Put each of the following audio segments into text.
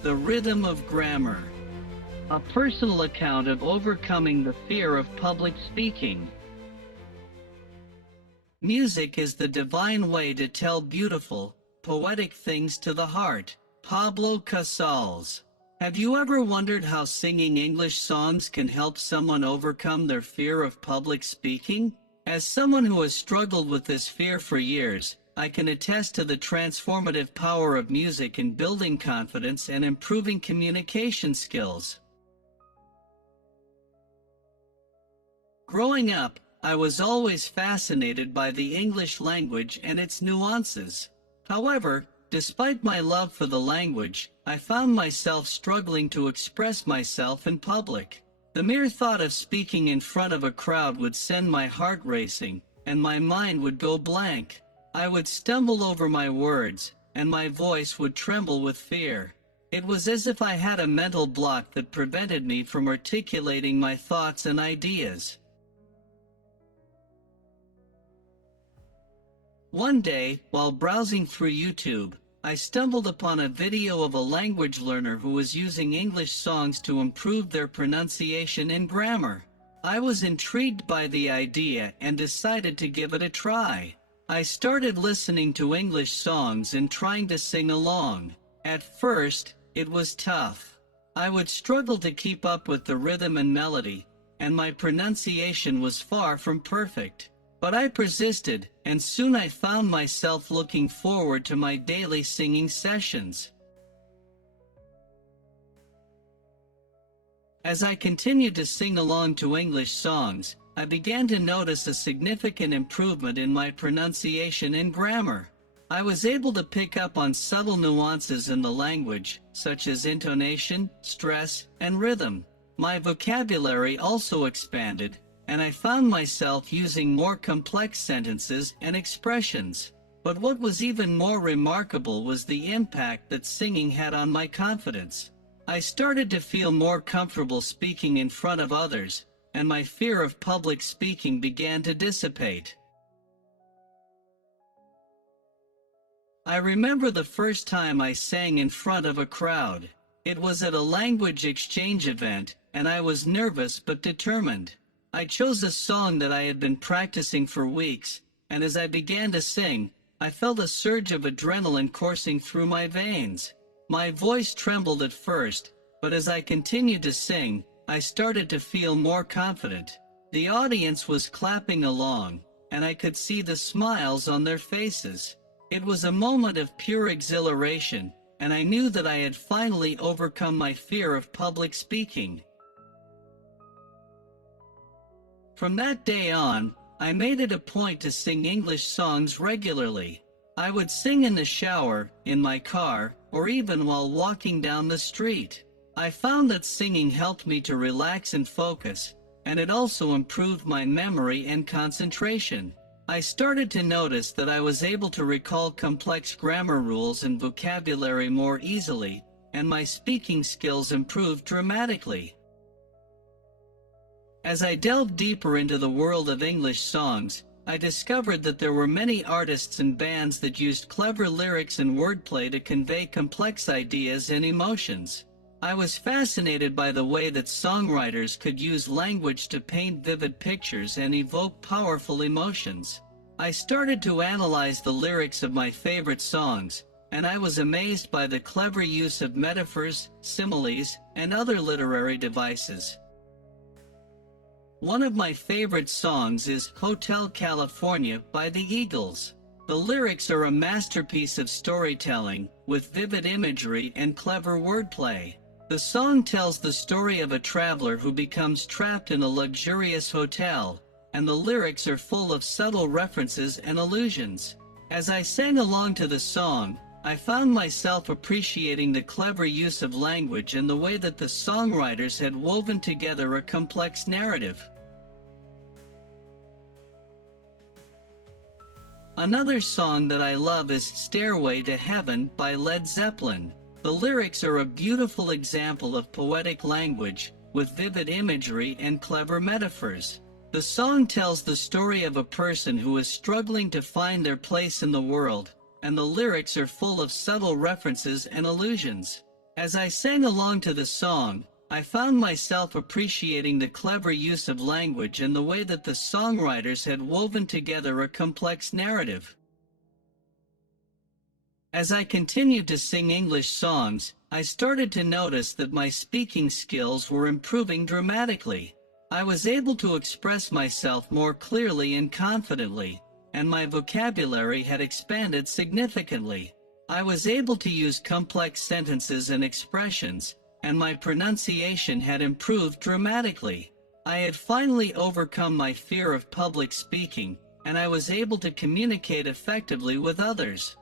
The Rhythm of Grammar. A personal account of overcoming the fear of public speaking. Music is the divine way to tell beautiful, poetic things to the heart. Pablo Casals. Have you ever wondered how singing English songs can help someone overcome their fear of public speaking? As someone who has struggled with this fear for years, I can attest to the transformative power of music in building confidence and improving communication skills. Growing up, I was always fascinated by the English language and its nuances. However, despite my love for the language, I found myself struggling to express myself in public. The mere thought of speaking in front of a crowd would send my heart racing, and my mind would go blank. I would stumble over my words, and my voice would tremble with fear. It was as if I had a mental block that prevented me from articulating my thoughts and ideas. One day, while browsing through YouTube, I stumbled upon a video of a language learner who was using English songs to improve their pronunciation and grammar. I was intrigued by the idea and decided to give it a try. I started listening to English songs and trying to sing along. At first, it was tough. I would struggle to keep up with the rhythm and melody, and my pronunciation was far from perfect. But I persisted, and soon I found myself looking forward to my daily singing sessions. As I continued to sing along to English songs, I began to notice a significant improvement in my pronunciation and grammar. I was able to pick up on subtle nuances in the language, such as intonation, stress, and rhythm. My vocabulary also expanded, and I found myself using more complex sentences and expressions. But what was even more remarkable was the impact that singing had on my confidence. I started to feel more comfortable speaking in front of others, and my fear of public speaking began to dissipate. I remember the first time I sang in front of a crowd. It was at a language exchange event, and I was nervous but determined. I chose a song that I had been practicing for weeks, and as I began to sing, I felt a surge of adrenaline coursing through my veins. My voice trembled at first, but as I continued to sing, I started to feel more confident. The audience was clapping along, and I could see the smiles on their faces. It was a moment of pure exhilaration, and I knew that I had finally overcome my fear of public speaking. From that day on, I made it a point to sing English songs regularly. I would sing in the shower, in my car, or even while walking down the street. I found that singing helped me to relax and focus, and it also improved my memory and concentration. I started to notice that I was able to recall complex grammar rules and vocabulary more easily, and my speaking skills improved dramatically. As I delved deeper into the world of English songs, I discovered that there were many artists and bands that used clever lyrics and wordplay to convey complex ideas and emotions. I was fascinated by the way that songwriters could use language to paint vivid pictures and evoke powerful emotions. I started to analyze the lyrics of my favorite songs, and I was amazed by the clever use of metaphors, similes, and other literary devices. One of my favorite songs is Hotel California by the Eagles. The lyrics are a masterpiece of storytelling, with vivid imagery and clever wordplay. The song tells the story of a traveler who becomes trapped in a luxurious hotel, and the lyrics are full of subtle references and allusions. As I sang along to the song, I found myself appreciating the clever use of language and the way that the songwriters had woven together a complex narrative. Another song that I love is Stairway to Heaven by Led Zeppelin. The lyrics are a beautiful example of poetic language, with vivid imagery and clever metaphors. The song tells the story of a person who is struggling to find their place in the world, and the lyrics are full of subtle references and allusions. As I sang along to the song, I found myself appreciating the clever use of language and the way that the songwriters had woven together a complex narrative. As I continued to sing English songs, I started to notice that my speaking skills were improving dramatically. I was able to express myself more clearly and confidently, and my vocabulary had expanded significantly. I was able to use complex sentences and expressions, and my pronunciation had improved dramatically. I had finally overcome my fear of public speaking, and I was able to communicate effectively with others.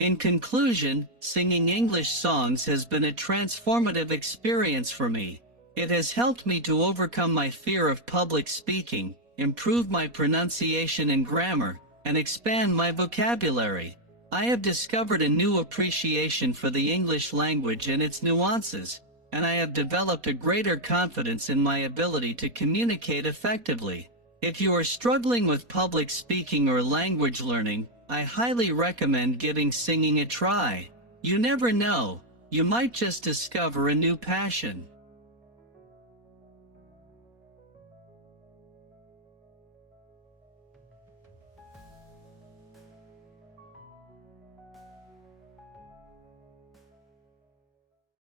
In conclusion, singing English songs has been a transformative experience for me. It has helped me to overcome my fear of public speaking, improve my pronunciation and grammar, and expand my vocabulary. I have discovered a new appreciation for the English language and its nuances, and I have developed a greater confidence in my ability to communicate effectively. If you are struggling with public speaking or language learning, I highly recommend giving singing a try. You never know, you might just discover a new passion.